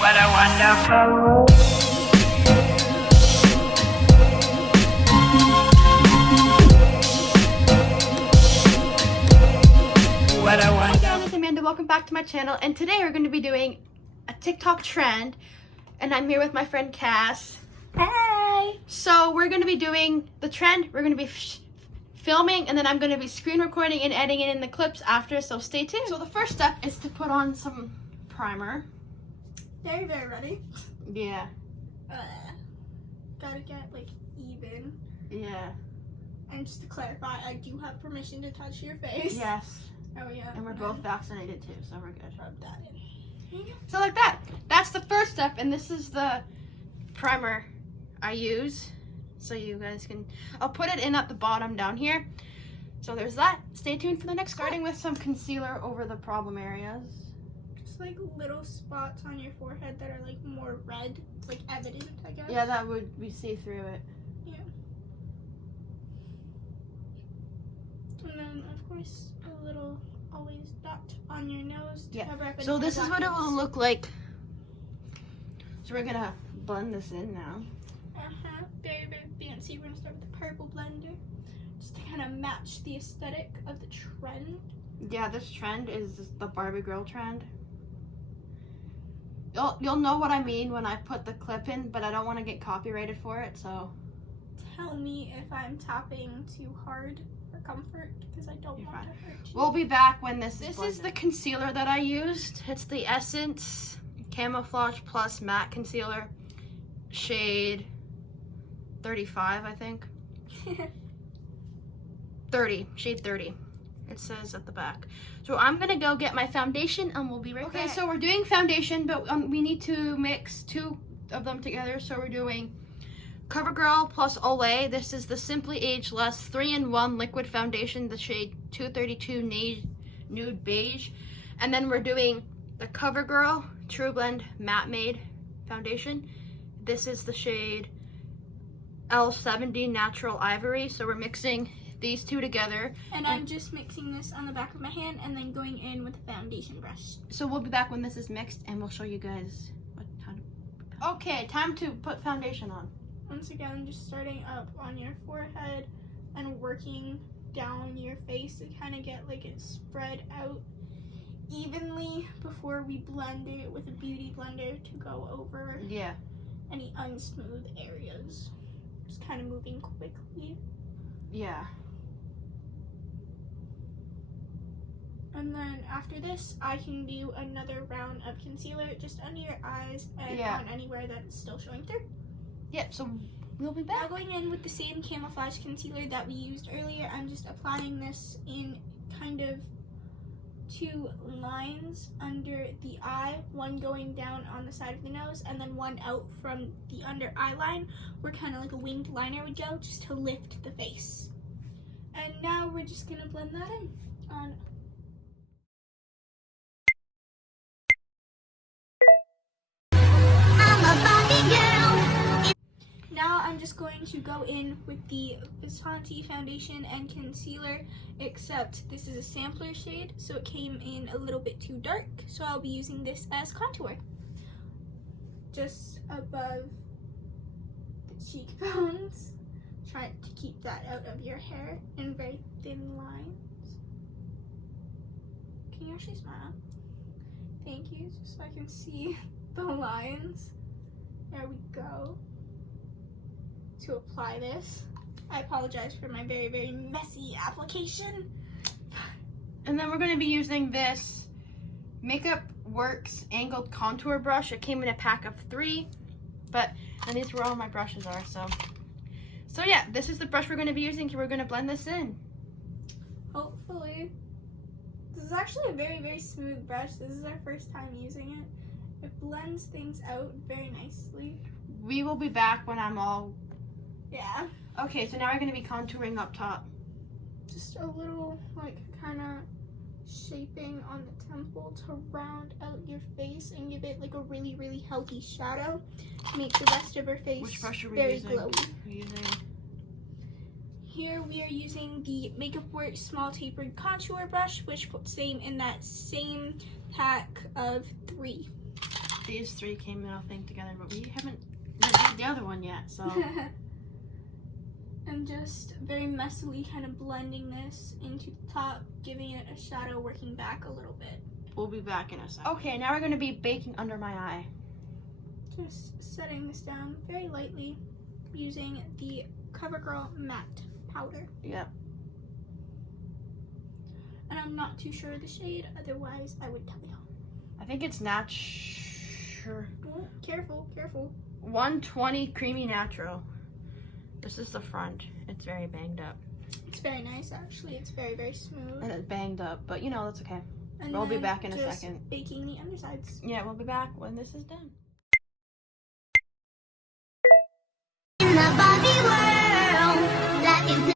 What a wonderful What a Hi wonderful guys, it's Amanda. Welcome back to my channel. And today we're going to be doing a TikTok trend. And I'm here with my friend Cass. Hey! So we're going to be doing the trend. We're going to be filming, and then I'm going to be screen recording and editing in the clips after. So stay tuned. So the first step is to put on some primer. Very, very ready. Yeah. Gotta get like even. Yeah. And just to clarify, I do have permission to touch your face. Yes. Oh yeah. And we're both vaccinated too, so we're good. Rub that in. So like that. That's the first step, and this is the primer I use. So you guys can, I'll put it in at the bottom down here. So there's that. Stay tuned for the next. Starting with some concealer over the problem areas. Just like little spots on your forehead that are like more red, like evident, I guess. Yeah, that would, we see through it. Yeah. And then of course a little always dot on your nose to Yeah. cover up any So this is what it will blackness. look like. So we're gonna blend this in now. Very, very fancy. We're gonna start with the purple blender, just to kind of match the aesthetic of the trend. Yeah, this trend is the Barbie girl trend. You'll know what I mean when I put the clip in, but I don't want to get copyrighted for it, so. Tell me if I'm tapping too hard for comfort, because I don't You're want fine. to hurt you. We'll be back when this is the concealer that I used. It's the Essence Camouflage Plus Matte Concealer, shade 35, I think. 30, shade 30. It says at the back. So I'm gonna go get my foundation and we'll be right back. Okay, so we're doing foundation, but we need to mix two of them together. So we're doing CoverGirl plus Olay. This is the Simply Ageless 3-in-1 liquid foundation, the shade 232 Nude Beige. And then we're doing the CoverGirl True Blend Matte Made foundation. This is the shade L70 Natural Ivory. So we're mixing these two together. And I'm just mixing this on the back of my hand and then going in with a foundation brush. So we'll be back when this is mixed and we'll show you guys how to. Okay, time to put foundation on. Once again, just starting up on your forehead and working down your face to kind of get like it spread out evenly before we blend it with a beauty blender to go over Yeah. any unsmooth areas. Just kind of moving quickly. Yeah. And then after this, I can do another round of concealer just under your eyes and Yeah. on anywhere that's still showing through. Yeah, so we'll be Now back. going in with the same camouflage concealer that we used earlier, I'm just applying this in kind of two lines under the eye, one going down on the side of the nose and then one out from the under eye line where kind of like a winged liner would go, just to lift the face. And now we're just gonna blend that in on. Now I'm just going to go in with the Visconti foundation and concealer, except this is a sampler shade, so it came in a little bit too dark, so I'll be using this as contour. Just above the cheekbones, trying to keep that out of your hair in very thin lines. Can you actually smile? Thank you, just so I can see the lines. There we go. To apply this. I apologize for my very, very messy application. And then we're going to be using this Makeup Works angled contour brush. It came in a pack of 3, and these were all my brushes are, so yeah, this is the brush we're going to be using. We're going to blend this in. Hopefully. This is actually a very, very smooth brush. This is our first time using it. It blends things out very nicely. We will be back when I'm all. Yeah. Okay, so now we're going to be contouring up top. Just a little, like, kind of shaping on the temple to round out your face and give it, like, a really, really healthy shadow. Make the rest of her face Which brush are we very using? glowy. We're using. Here we are using the Makeup Works Small Tapered Contour Brush, which same in that same pack of 3. these three came in, I think, together, but we haven't did the other one yet, so. I'm just very messily kind of blending this into the top, giving it a shadow, working back a little bit. We'll be back in a second. Okay, now we're going to be baking under my eye. Just setting this down very lightly using the CoverGirl matte powder. Yep. And I'm not too sure of the shade, otherwise I would tell you. I think it's natural. Oh, careful, careful. 120 creamy natural. This is the front. It's very banged up. It's very nice, actually. It's very, very smooth. And it's banged up, but you know, that's okay. And we'll be then back in a just second. Baking the undersides. Yeah, we'll be back when this is done. In the Barbie world, that is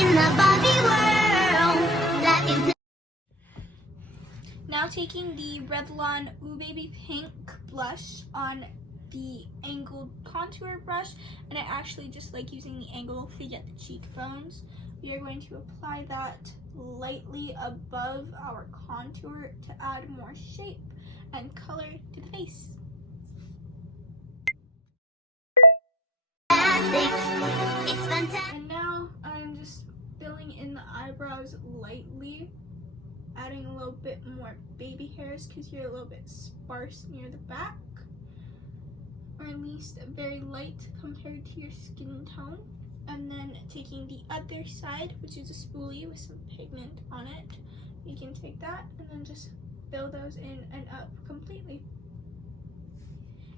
in the Barbie world, that is Now taking the Revlon Ooh Baby Pink blush on the angled contour brush, and I actually just like using the angle to get the cheekbones. We are going to apply that lightly above our contour to add more shape and color to the face. fantastic. It's fantastic. And now I'm just filling in the eyebrows lightly, adding a little bit more baby hairs because you're a little bit sparse near the back, or at least very light compared to your skin tone. And then taking the other side, which is a spoolie with some pigment on it, you can take that and then just fill those in and up completely.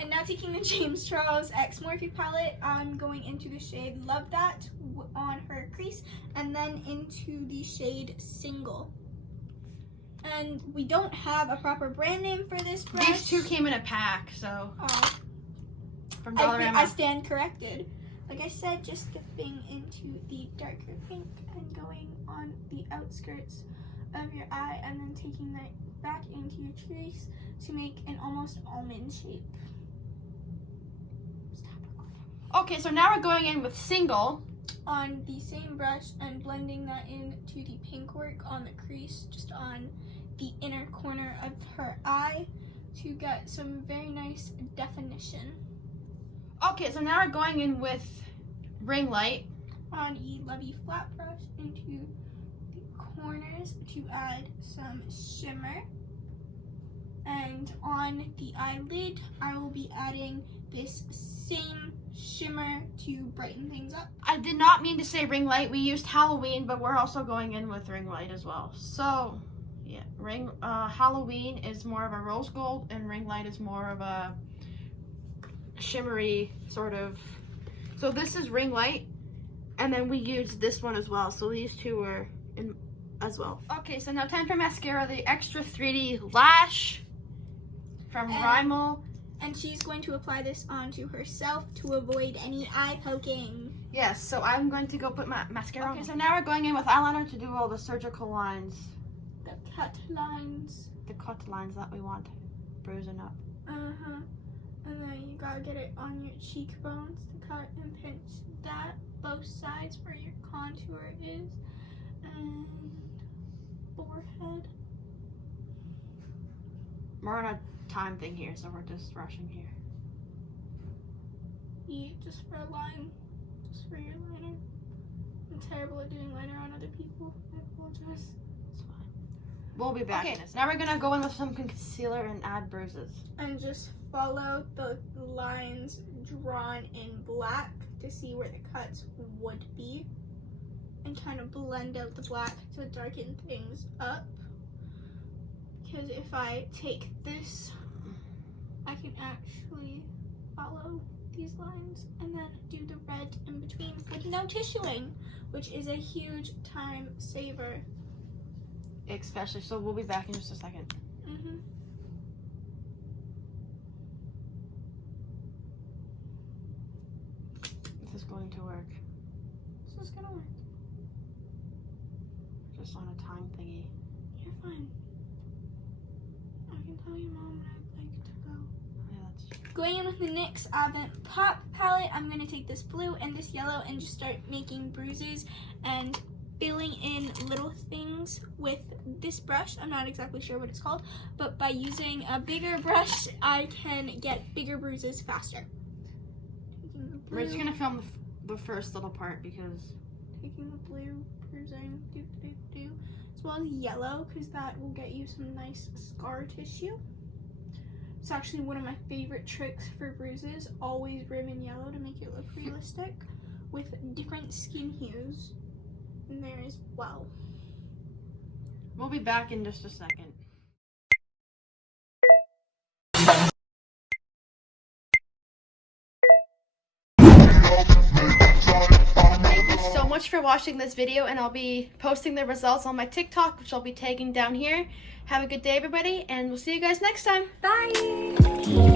And now taking the James Charles X Morphe palette, I'm going into the shade Love That on her crease, and then into the shade Single. And we don't have a proper brand name for this brush. These two came in a pack, so. Oh, From I Dollarama. stand corrected. Like I said, just dipping into the darker pink and going on the outskirts of your eye, and then taking that back into your crease to make an almost almond shape. Stop recording. Okay, so now we're going in with Single. On the same brush and blending that into the pink work on the crease, just on the inner corner of her eye to get some very nice definition. Okay, so now we're going in with Ring Light. On a lovely flat brush into the corners to add some shimmer. And on the eyelid, I will be adding this same shimmer to brighten things up. I did not mean to say Ring Light. We used Halloween, but we're also going in with Ring Light as well. So, yeah, Halloween is more of a rose gold, and Ring Light is more of a shimmery sort of. So this is Ring Light, and then we used this one as well. So these two were in as well. Okay, so now time for mascara. The Extra 3D Lash from Rimmel. And she's going to apply this onto herself to avoid any eye poking. Yes, so I'm going to go put my mascara on. Okay, so now we're going in with eyeliner to do all the surgical lines. The cut lines. The cut lines that we want bruising up. Uh-huh. And then you gotta get it on your cheekbones to cut and pinch that, both sides where your contour is, and forehead. We're on a time thing here, so we're just rushing here. Yeah, just for a line, just for your liner. I'm terrible at doing liner on other people. I apologize. It's fine. We'll be back in this. Now we're gonna go in with some concealer and add bruises. And just follow the lines drawn in black to see where the cuts would be, and kind of blend out the black to darken things up. Because if I take this, I can actually follow these lines and then do the red in between with no tissuing, which is a huge time saver. Especially, so we'll be back in just a second. Mm-hmm. This is going to work. This is gonna work. Just on a time thingy. You're fine. I can tell your mom when I'd like to go. Yeah, that's true. Going in with the NYX Advent Pop palette, I'm going to take this blue and this yellow and just start making bruises and filling in little things with this brush. I'm not exactly sure what it's called, but by using a bigger brush, I can get bigger bruises faster. We're just gonna film the first little part because Taking the blue, bruising, as well as yellow, because that will get you some nice scar tissue. It's actually one of my favorite tricks for bruises. Always rim in yellow to make it look realistic with different skin hues in there as well. we'll be back in just a second. Thank you so much for watching this video, and I'll be posting the results on my TikTok, which I'll be tagging down here. Have a good day, everybody, and we'll see you guys next time. Bye!